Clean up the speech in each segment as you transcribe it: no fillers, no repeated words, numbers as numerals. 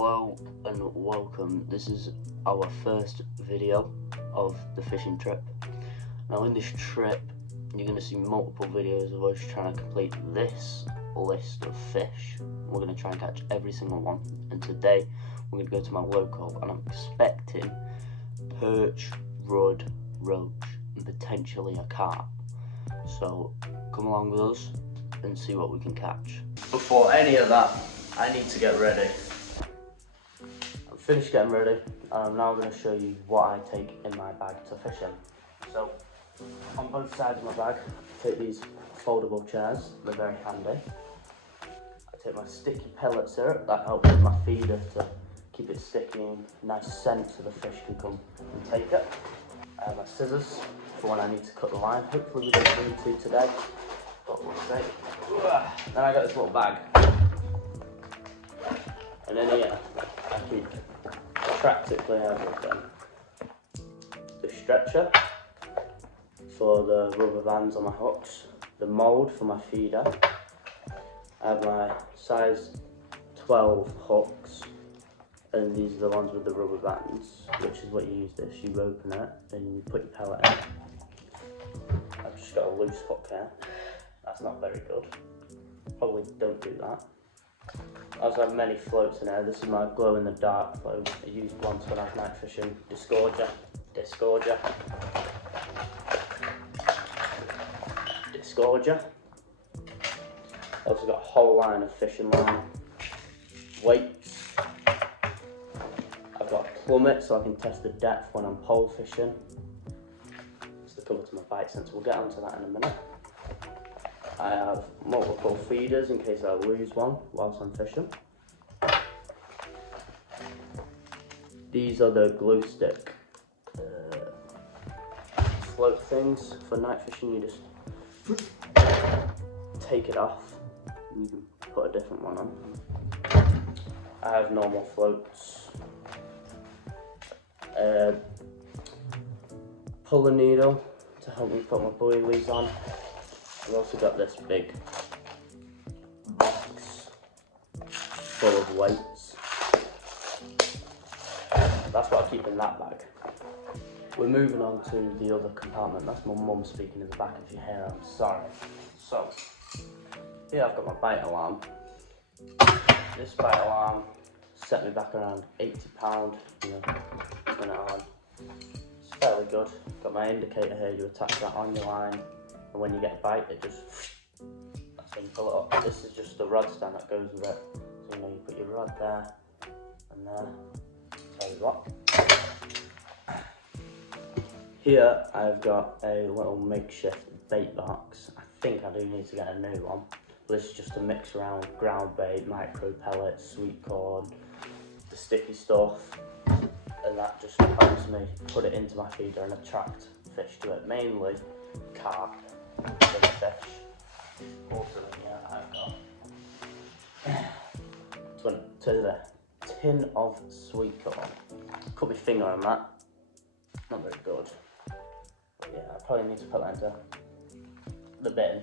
Hello and welcome. This is our first video of the fishing trip. Now in this trip you're going to see multiple videos of us trying to complete this list of fish. We're going to try and catch every single one, and today we're going to go to my local and I'm expecting perch, rudd, roach and potentially a carp. So come along with us and see what we can catch. Before any of that, I need to get ready. I'm finished getting ready and I'm now going to show you what I take in my bag to fish in. So on both sides of my bag I take these foldable chairs, they're very handy. I take my sticky pellet syrup, that helps with my feeder to keep it sticky and nice scent so the fish can come and take it. I have my scissors for when I need to cut the line. Hopefully we don't need to today, but we'll see. Then I got this little bag. And in here I keep practically everything. The stretcher for the rubber bands on my hooks, the mould for my feeder. I have my size 12 hooks, and these are the ones with the rubber bands, which is what you use this. You open it and you put your pellet in. I've just got a loose hook here. That's not very good. Probably don't do that. I also have many floats in here. This is my glow in the dark float. I used once when I was night fishing. Disgorger. Also got a whole line of fishing line. Weights. I've got a plummet so I can test the depth when I'm pole fishing. It's the cover to my bite sense. We'll get onto that in a minute. I have multiple feeders in case I lose one whilst I'm fishing. These are the glue stick float things. For night fishing you just take it off and you can put a different one on. I have normal floats. Puller needle to help me put my boilies on. I've also got this big box full of weights. That's what I keep in that bag. We're moving on to the other compartment. That's my mum speaking in the back if you hear her, I'm sorry. So, here I've got my bite alarm. This bite alarm set me back around £80, you know, turn it on. It's fairly good. Got my indicator here, you attach that on your line. And when you get a bite, it just, that's when you pull it up. This is just the rod stand that goes with it. So you know, you put your rod there and there. Tell you what. Here I've got a little makeshift bait box. I think I do need to get a new one. This is just to mix around ground bait, micro pellets, sweet corn, the sticky stuff. And that just helps me put it into my feeder and attract fish to it, mainly carp. Big fish. Also in here I've got the tin of sweet corn. Cut my finger on that. Not very good. But yeah, I probably need to put that into the bin.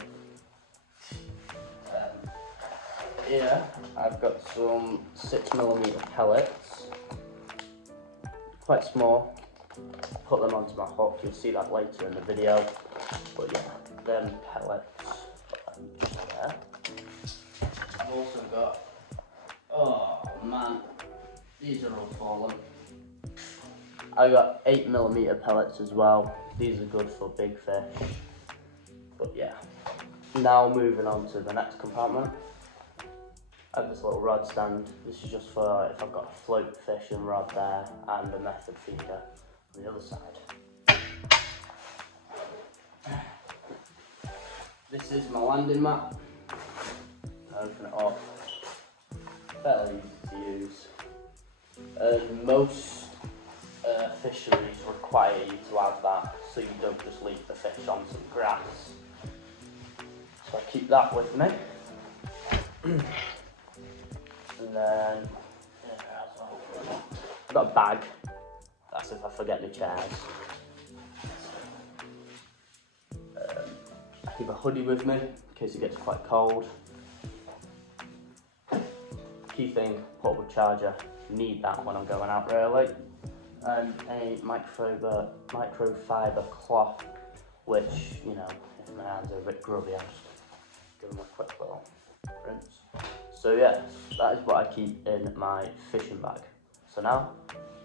Here I've got some 6mm pellets. Quite small. Put them onto my hook. You'll see that later in the video. But yeah, them pellets, put them just there. I've also got, oh man, these are all fallen. I got 8mm pellets as well. These are good for big fish. But yeah, now moving on to the next compartment. I have this little rod stand. This is just for if I've got a float fishing rod there and a method feeder on the other side. This is my landing mat. I open it up. Fairly easy to use. And most fisheries require you to have that so you don't just leave the fish on some grass. So I keep that with me. And then I've got a bag. That's if I forget my chairs. I keep a hoodie with me in case it gets quite cold. key thing, portable charger. Need that when I'm going out really. And a microfiber cloth, which, you know, if my hands are a bit grubby, I'll just give them a quick little rinse. So yeah, that is what I keep in my fishing bag. So now,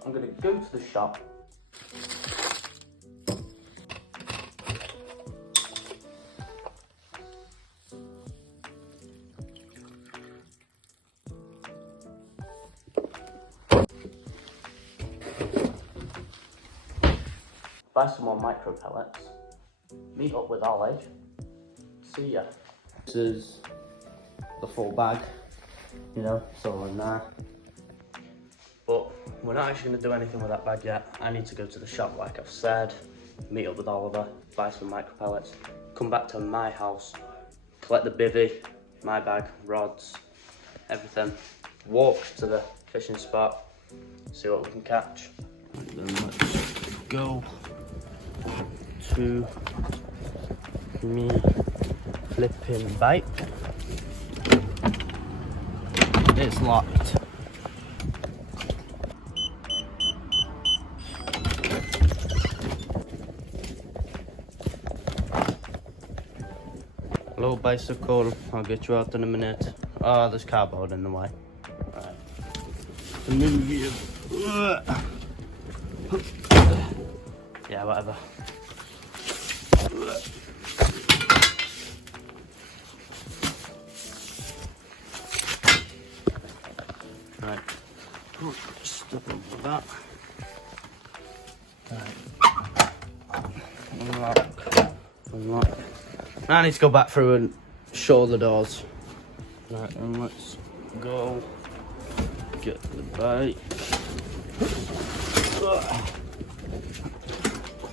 I'm gonna go to the shop. Buy some more micro pellets, meet up with Ollie, see ya. This is the full bag, you know, it's all in there. But we're not actually gonna do anything with that bag yet. I need to go to the shop like I've said, meet up with Oliver, buy some micro pellets, come back to my house, collect the bivvy, my bag, rods, everything, walk to the fishing spot, see what we can catch. Then let's go to me flipping bike. It's locked. Hello bicycle, I'll get you out in a minute. Oh, there's cardboard in the way. Right. To move you. Yeah, whatever. Right. Step over that. Right. Unlock. Unlock. Now I need to go back through and show the doors. Right, and let's go get the bike.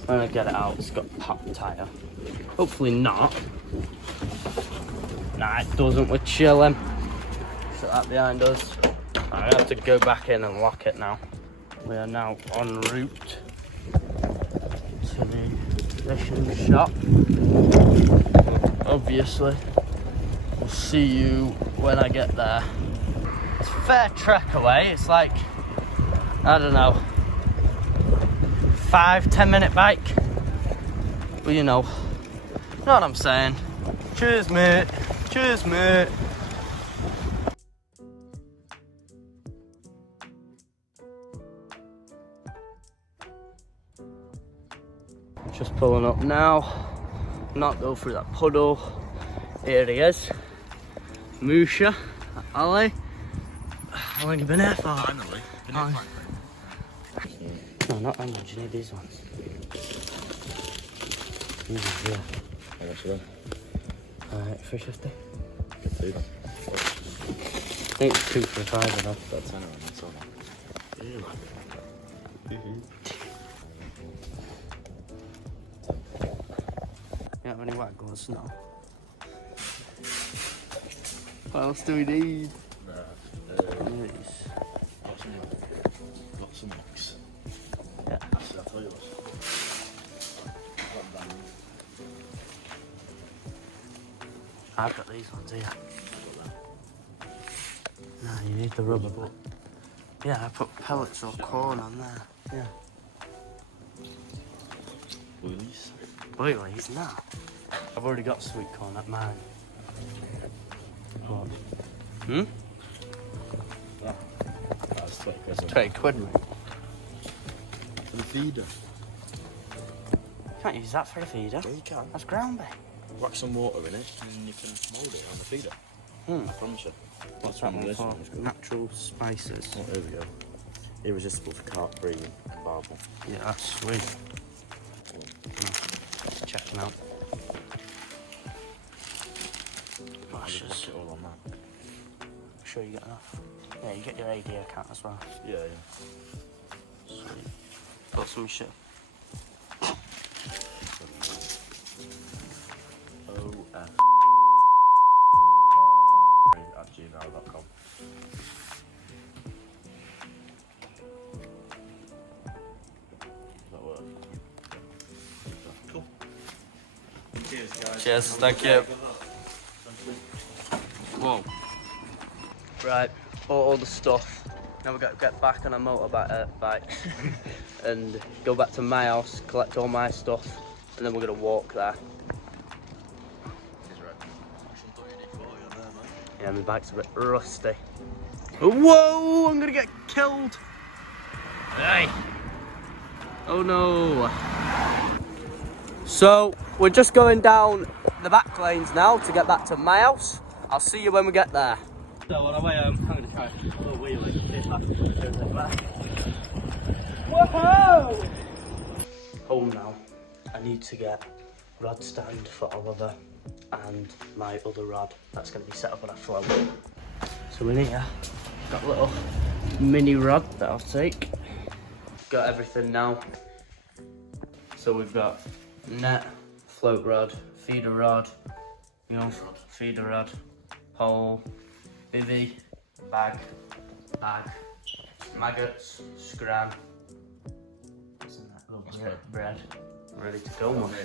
When I get it out, it's got a pop tyre. Hopefully not. Nah, it doesn't, we're chilling. Shut that behind us. I have to go back in and lock it now. We are now en route to the fishing shop. Obviously, we'll see you when I get there. It's a fair trek away. It's like, I don't know, 5-10 minute bike. But you know what I'm saying. Cheers, mate. Cheers, mate. Just pulling up now. Not go through that puddle. Here he is. Musha, Ali. How long have you been here for? Finally. Been here No, not that much. You need these ones. Yeah. How much are they? Alright, $3.50. Good food. I think it's 2 for $5 though. About 10 around, that's all. Ew. You have any wagons? No. What else do we need? These. Got some mix. Yeah. I'll tell you what. I've got these ones here. No, you need the rubber, but yeah, I put pellets or corn on there. Yeah. Boilies. Boilies? No. I've already got sweet corn at mine. What? Hmm? Yeah. That's 20 quid. 20 quid, mate. For the feeder. Can't use that for a feeder. Yeah, you can. That's ground bait. Whack some water in it and you can mould it on the feeder. I promise you. What's that one for? Natural spices. Oh, there we go. Irresistible for carp, bream, and barbel. Yeah, that's sweet. Check them out. I'll just whack it all on that. Sure you get enough. Yeah, you get your AD account as well. Yeah, yeah. Sweet. Got some shit. @gmail.com. Does that work? Cool. Cheers, guys. Cheers, thank you. Whoa. Right, all the stuff. Now we've got to get back on a motorbike and go back to my house, collect all my stuff, and then we're going to walk there. Yeah, my bike's a bit rusty. Whoa, I'm going to get killed. Hey. Oh no. So, we're just going down the back lanes now to get back to my house. I'll see you when we get there. So on our way home, I'm going to try a little wheelie. Whoa! Home now. I need to get rod stand for Oliver and my other rod that's going to be set up on a float. So in here, got a little mini rod that I'll take. Got everything now. So we've got net, float rod, feeder rod, feeder rod, pole, bivvy, bag, maggots, scran. Isn't that lovely bread? Ready to go, man.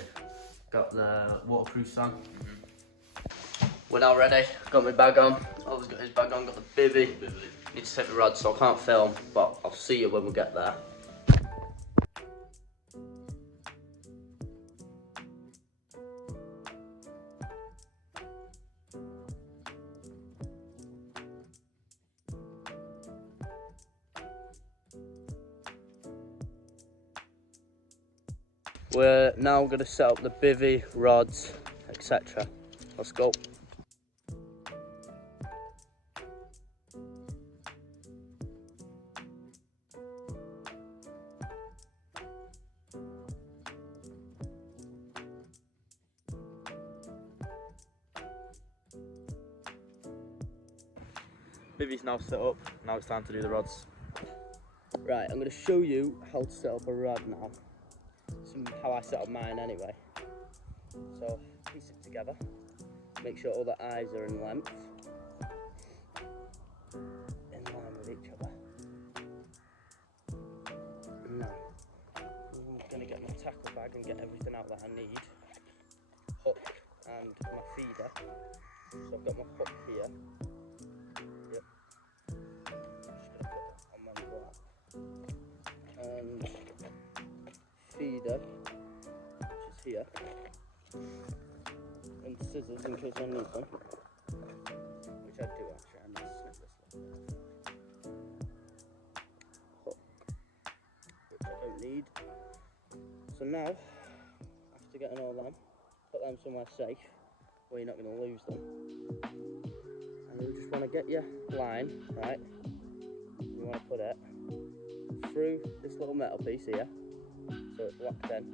Got the waterproof on. We're now ready. Got my bag on. Oliver's got his bag on. Got the bivvy. Need to take the rod, so I can't film, but I'll see you when we get there. We're now going to set up the bivvy, rods, etc. Let's go. Bivvy's now set up, now it's time to do the rods. Right, I'm going to show you how to set up a rod now. How I set up mine anyway. So piece it together, make sure all the eyes are in length, in line with each other. Now I'm gonna get my tackle bag and get everything out that I need. Hook and my feeder. So I've got my hook here. Yep. I'm just gonna put that on my lap. And feeder, which is here, and scissors in case I need them, which I do actually. I need to snip this little bit. Hook, which I don't need. So now, after getting all them, put them somewhere safe where you're not going to lose them. And you just want to get your line, right? You want to put it through this little metal piece here. So it's locked in.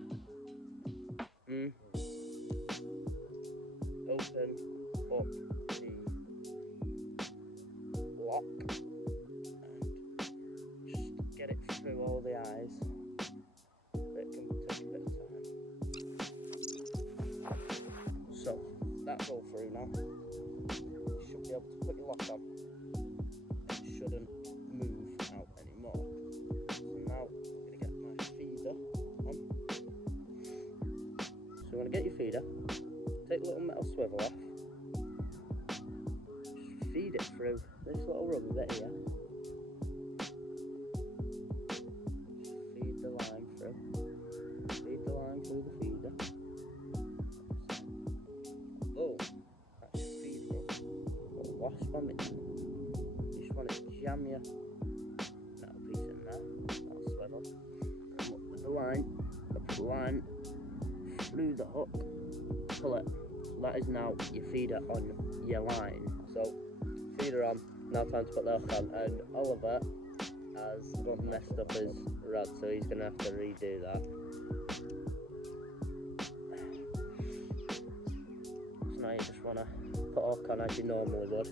Open up the lock and just get it through all the eyes. It can take a bit of time. So that's all through now. You should be able to put your lock on. It shouldn't move out anymore. So now I'm going to get my feeder. So you want to get your feeder, take the little metal swivel off, just feed it through this little rubber bit here. Just feed the line through. Feed the line through the feeder. Oh, that should feed through. Little wasp on it. You just want to jam your metal piece in there, metal swivel, and up with the line, up the line. Through the hook, pull it. That is now your feeder on your line. So, feeder on, now time to put the hook on. And Oliver has messed up his rod, so he's going to have to redo that. So now you just want to put hook on as you normally would.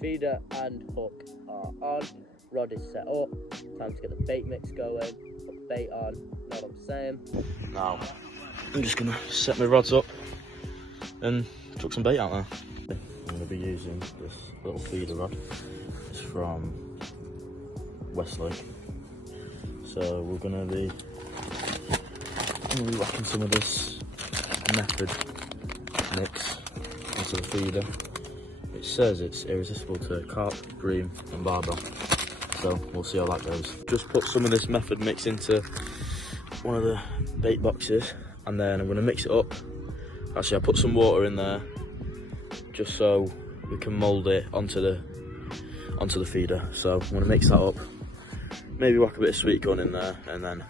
Feeder and hook are on, rod is set up, time to get the bait mix going, put the bait on, know what I'm saying? Now, I'm just going to set my rods up and chuck some bait out there. I'm going to be using this little feeder rod. It's from Westlake. So we're going to be whacking some of this method mix into the feeder. it says it's irresistible to carp, bream and barbel. So we'll see how that goes. Just put some of this method mix into one of the bait boxes, and then I'm going to mix it up. Actually, I put some water in there just so we can mould it onto the feeder. So I'm going to mix that up, maybe whack a bit of sweet corn in there, and then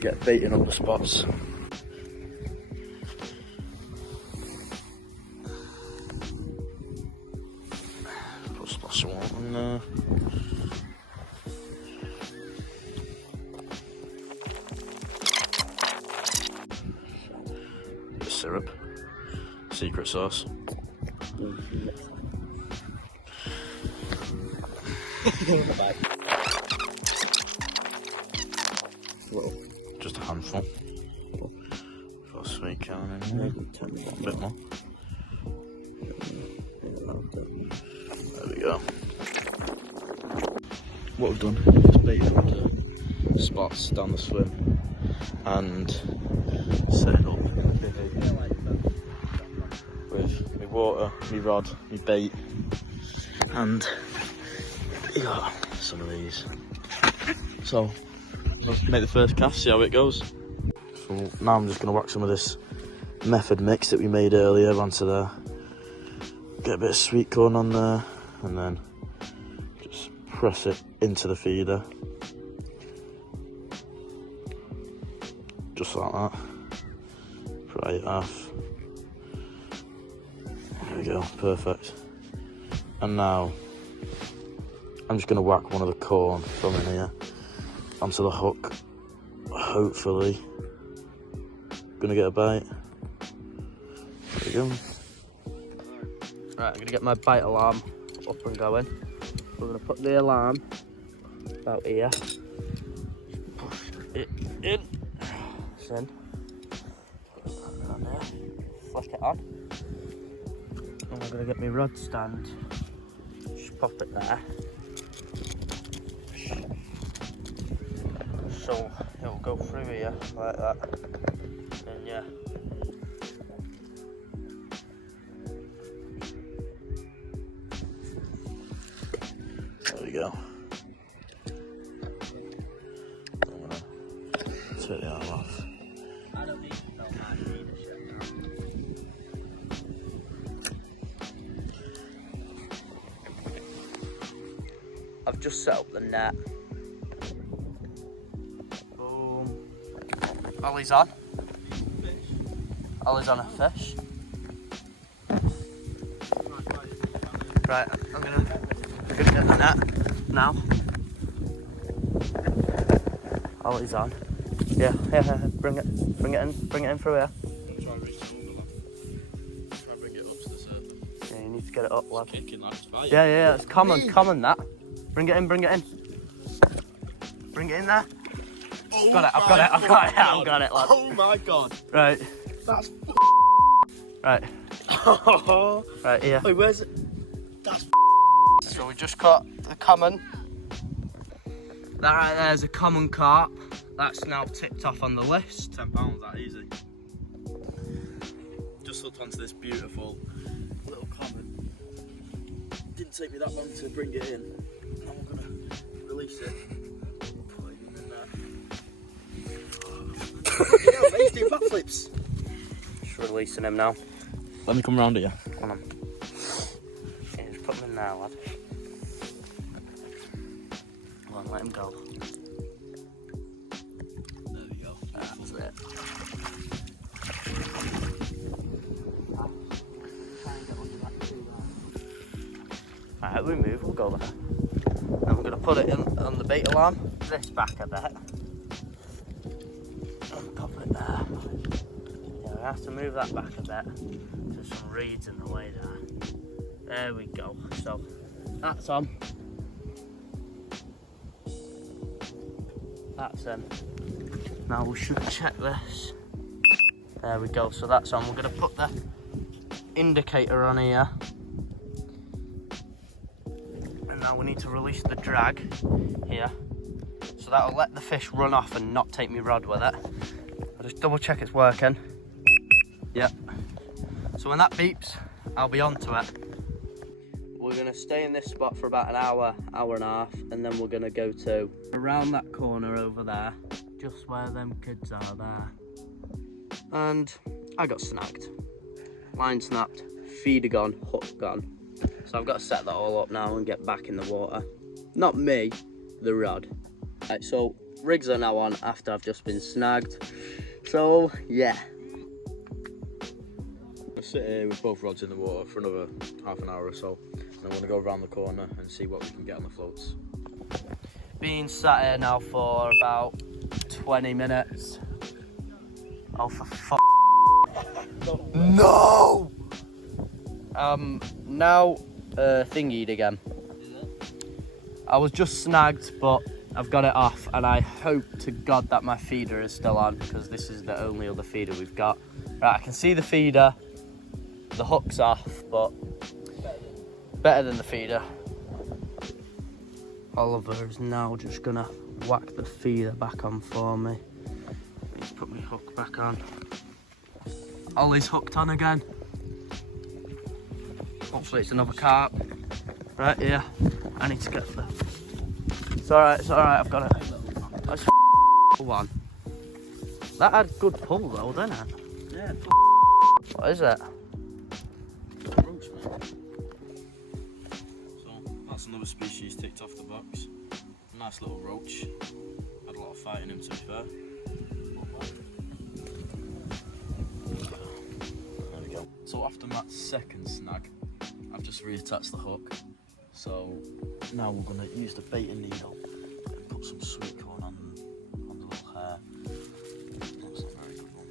get baiting up the spots. Put a splash of water in there. Bit of syrup, secret sauce. Just a handful. For sweet corn in there. A bit more. There we go. What we've done is baited up the spots down the swim and set it up with my water, my rod, my bait, and we got some of these. So let's make the first cast, see how it goes. So now I'm just going to whack some of this method mix that we made earlier onto there. Get a bit of sweet corn on there, and then just press it into the feeder. Just like that. Fry it off. There we go, perfect. And now I'm just going to whack one of the corn from in here onto the hook. Hopefully gonna get a bite. There we go. Right, I'm gonna get my bite alarm up and going. We're gonna put the alarm about here. Push it in. Then flick it on. And we're gonna get my rod stand. Just pop it there. So it'll go through here like that. And yeah. There we go. I'm gonna take the arm off. I don't need to film that I've just set up the net. Boom. Ollie's on. Ollie's on a fish. Right, I'm gonna get the net now. Ollie's on. Yeah, bring it in through here. Try and reach over that. Try and bring it up to the surface. Yeah, you need to get it up, lad. Kicking that fire. Yeah, it's common that. Bring it in. Bring it in there. Oh, I've got it, lad. Oh my god. Right. That's Right. Right, here. Wait, where's it? That's So we just got the common. That right there's a common carp. That's now tipped off on the list. £10, that easy. Just hooked onto this beautiful little common. Didn't take me that long to bring it in. Now I'm gonna release it. Put it in there. He's doing backflips. Just releasing him now. Let me come round here. Come on. Yeah, just put him in there, lad. Come on, let him go. There we go. That's it. Alright, we move, we'll go there. And we're going to put it in on the bait alarm. This back a bit. And pop it there. Yeah, we have to move that back a bit. There's some reeds in the way there. There we go. So, that's on. That's in. Now we should check this. There we go, so that's on. We're going to put the indicator on here. And now we need to release the drag here. So that'll let the fish run off and not take me rod with it. I'll just double check it's working. Yep. So when that beeps, I'll be onto it. we're gonna stay in this spot for about an hour, hour and a half, and then we're gonna go to around that corner over there, just where them kids are there. And I got snagged. Line snapped, feeder gone, hook gone. So I've got to set that all up now and get back in the water. Not me, the rod. Right, so rigs are now on after I've just been snagged. So yeah. I'll sit here with both rods in the water for another half an hour or so. And I'm going to go around the corner and see what we can get on the floats. Been sat here now for about 20 minutes. Oh, for fuck. No! Now thingied again. I was just snagged, but I've got it off, and I hope to God that my feeder is still on, because this is the only other feeder we've got. Right, I can see the feeder. The hook's off, but better than the feeder. Oliver is now just gonna whack the feeder back on for me. Let's put my hook back on. Ollie's hooked on again. Hopefully it's another carp. Right, yeah. I need to get the... It's alright, I've got it. That's one. That had good pull though, didn't it? Yeah. What is it? Roach, man. So, that's another species ticked off the box. Nice little roach. Had a lot of fight in him, to be fair. There we go. So after Matt's second snag, I've just reattached the hook. So now we're going to use the baiting needle and put some sweet corn on the little hair. That's a very good one.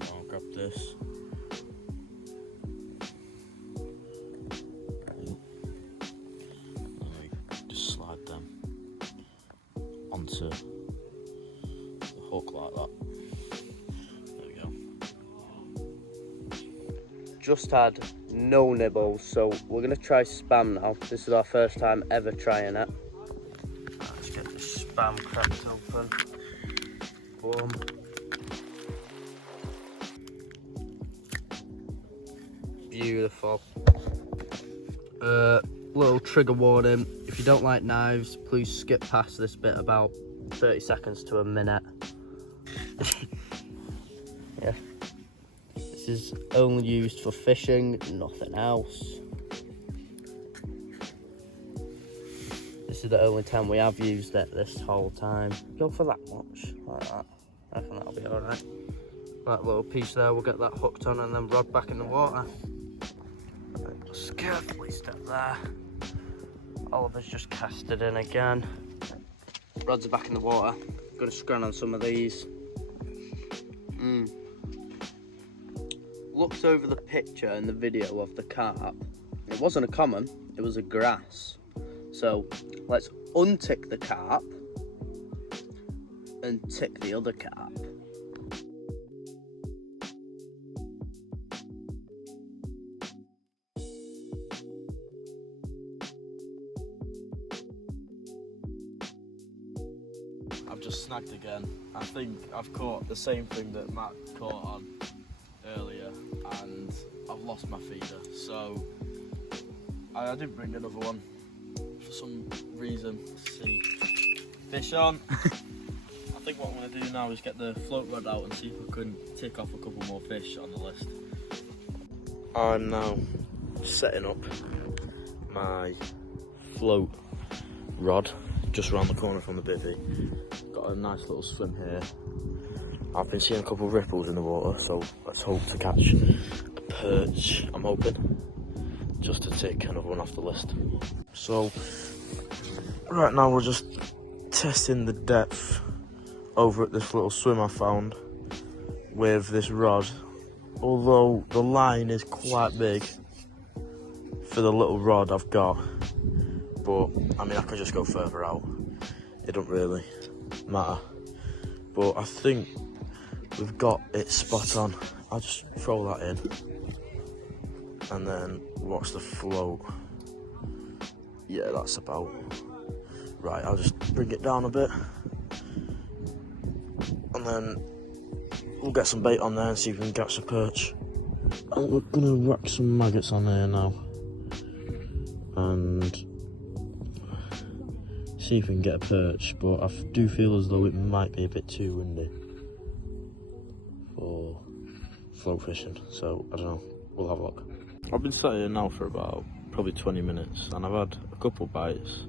So, I'll grab this. And we just slide them onto the hook like that. Just had no nibbles, so we're gonna try spam now. This is our first time ever trying it. Let's get this spam cracked open. Boom. Beautiful. Little trigger warning, if you don't like knives, please skip past this bit about 30 seconds to a minute. Yeah. This is only used for fishing, nothing else. This is the only time we have used it this whole time. Go for that much, like that. I reckon that'll be alright. That little piece there, we'll get that hooked on and then rod back in the water. Just carefully step there. Oliver's just cast it in again. Rods are back in the water. Gonna scran on some of these. Looked over the picture and the video of the carp. It wasn't a common, it was a grass. So let's untick the carp and tick the other carp. I've just snagged again. I think I've caught the same thing that Matt caught on earlier, and I've lost my feeder, so I didn't bring another one for some reason. Let's see. Fish on. I think what I'm going to do now is get the float rod out and see if we can tick off a couple more fish on the list. I'm now setting up my float rod just around the corner from the bivvy. Got a nice little swim here. I've been seeing a couple of ripples in the water, so let's hope to catch a perch, I'm hoping, just to tick another one off the list. So right now we're just testing the depth over at this little swim I found with this rod. Although the line is quite big for the little rod I've got, but I mean I could just go further out, it don't really matter. But I think we've got it spot on. I'll just throw that in and then watch the float. Yeah, that's about right. I'll just bring it down a bit and then we'll get some bait on there and see if we can catch a perch. And we're gonna whack some maggots on there now and see if we can get a perch, but I do feel as though it might be a bit too windy for float fishing, so I don't know, we'll have a look. I've been sat here now for about probably 20 minutes and I've had a couple of bites,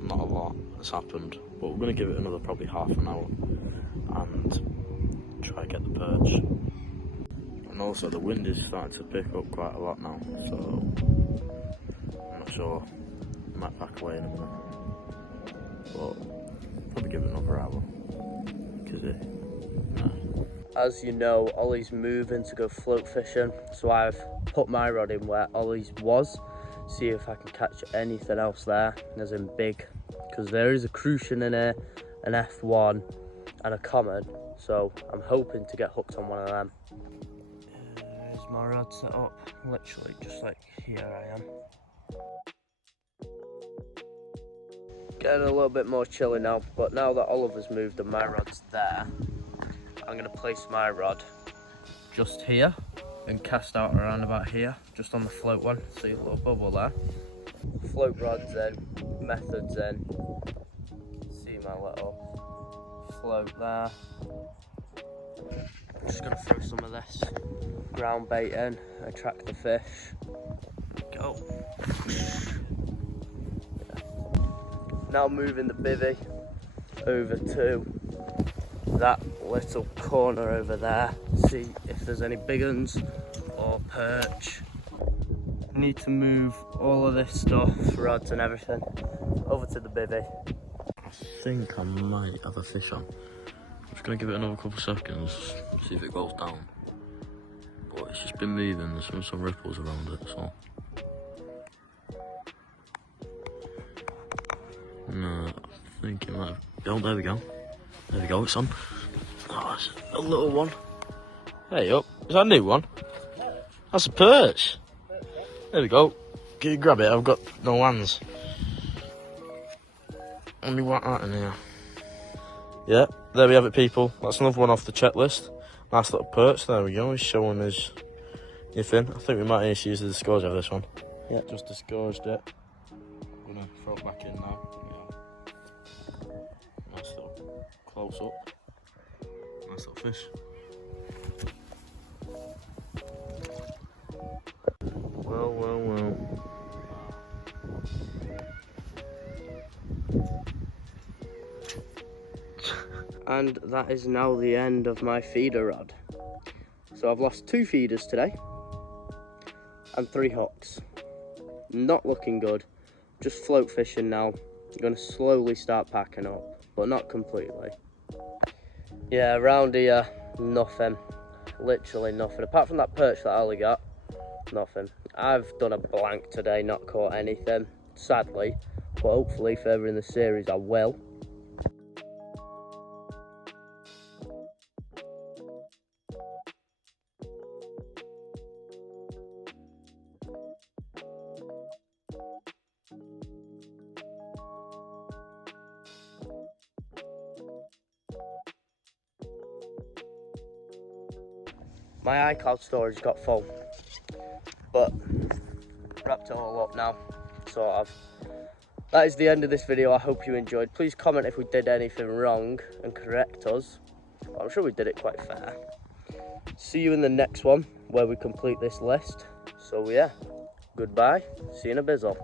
not a lot has happened, but we're going to give it another probably half an hour and try to get the perch. And also the wind is starting to pick up quite a lot now, so I'm not sure, I might back away in a minute, but probably give it another hour, because as you know, Ollie's moving to go float fishing, so I've put my rod in where Ollie's was, see if I can catch anything else there, as in big, because there is a crucian in here, an F1 and a common, so I'm hoping to get hooked on one of them. There's my rod set up, literally just like here I am. Getting a little bit more chilly now, but now that Oliver's moved and my rod's there, I'm going to place my rod just here and cast out around about here, just on the float one. See a little bubble there. Float rod's in, method's in. See my little float there. I'm just going to throw some of this ground bait in, attract the fish. Go. Now moving the bivvy over to that little corner over there, see if there's any big uns or perch. Need to move all of this stuff, rods and everything, over to the bivvy. I think I might have a fish on. I'm just going to give it another couple of seconds, see if it goes down. But it's just been moving, there's been some ripples around it, so. No, I think it might have. Oh, there we go. There we go, it's on. Oh, it's a little one. Hey up, is that a new one? That's a perch. There we go. Can you grab it? I've got no hands. Let me whack that in here. Yeah, there we have it, people. That's another one off the checklist. Nice little perch, there we go. He's showing his fin. I think we might need to use the disgorge of this one. Yeah. Just disgorged it. I'm gonna throw it back in now. Nice little close up. Nice little fish. Well, well, well. And that is now the end of my feeder rod. So I've lost 2 feeders today and 3 hooks. Not looking good. Just float fishing now. I'm going to slowly start packing up, but not completely. Yeah, around here, nothing. Literally nothing. Apart from that perch that Ollie got, nothing. I've done a blank today, not caught anything, sadly. But hopefully further in the series I will. My iCloud storage got full, but wrapped it all up now, sort of. That is the end of this video. I hope you enjoyed. Please comment if we did anything wrong and correct us. I'm sure we did it quite fair. See you in the next one where we complete this list. So yeah, goodbye. See you in a bizzle.